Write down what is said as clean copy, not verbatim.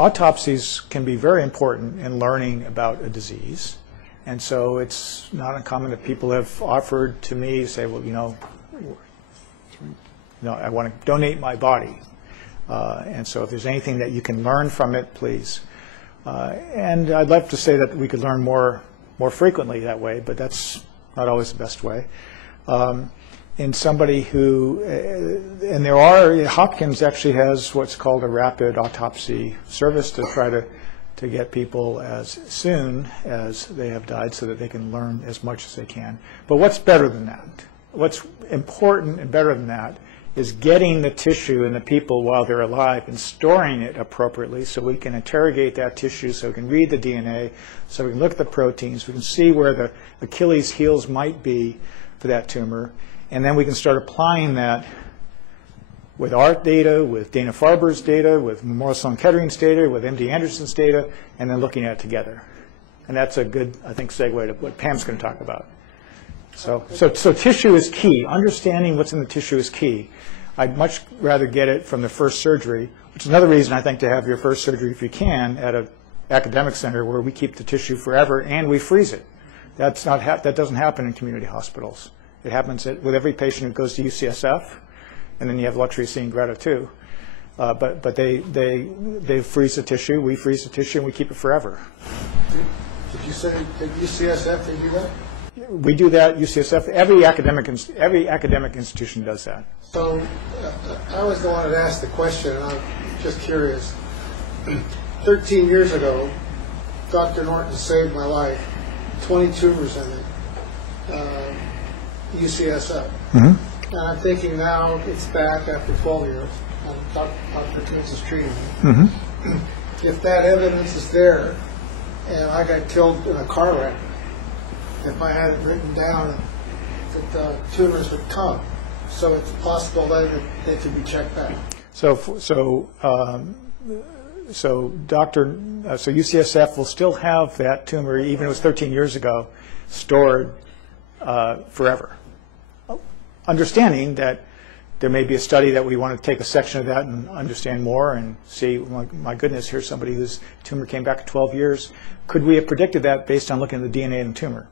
autopsies can be very important in learning about a disease. And so it's not uncommon that people have offered to me, say, well, I want to donate my body. And so if there's anything that you can learn from it, please. And I'd love to say that we could learn more frequently that way, but that's not always the best way. In somebody who, and there are, Hopkins actually has what's called a rapid autopsy service to try to get people as soon as they have died so that they can learn as much as they can. But what's better than that? What's important and better than that is getting the tissue in the people while they're alive and storing it appropriately so we can interrogate that tissue, so we can read the DNA, so we can look at the proteins, we can see where the Achilles heels might be for that tumor, and then we can start applying that with our data, with Dana-Farber's data, with Memorial Sloan Kettering's data, with MD Anderson's data, and then looking at it together. And that's a good, I think, segue to what Pam's going to talk about. So tissue is key. Understanding what's in the tissue is key. I'd much rather get it from the first surgery, which is another reason I think to have your first surgery, if you can, at an academic center where we keep the tissue forever and we freeze it. That doesn't happen in community hospitals. It happens with every patient who goes to UCSF, and then you have the luxury of seeing Greta too. But they freeze the tissue, we freeze the tissue, and we keep it forever. Did you say that UCSF, they do that? We do that, UCSF. Every academic institution does that. So I always wanted to ask the question, and I'm just curious. 13 years ago, Dr. Norton saved my life. 20 tumors in it, UCSF. Mm-hmm. And I'm thinking now it's back after 12 years, and Dr. Kintz is treating me. Mm-hmm. If that evidence is there, and I got killed in a car wreck, if I had it written down that the tumors would come, so it's possible that they could be checked back. So UCSF will still have that tumor, even if it was 13 years ago, stored forever. Understanding that there may be a study that we want to take a section of that and understand more and see, my goodness, here's somebody whose tumor came back in 12 years. Could we have predicted that based on looking at the DNA in the tumor?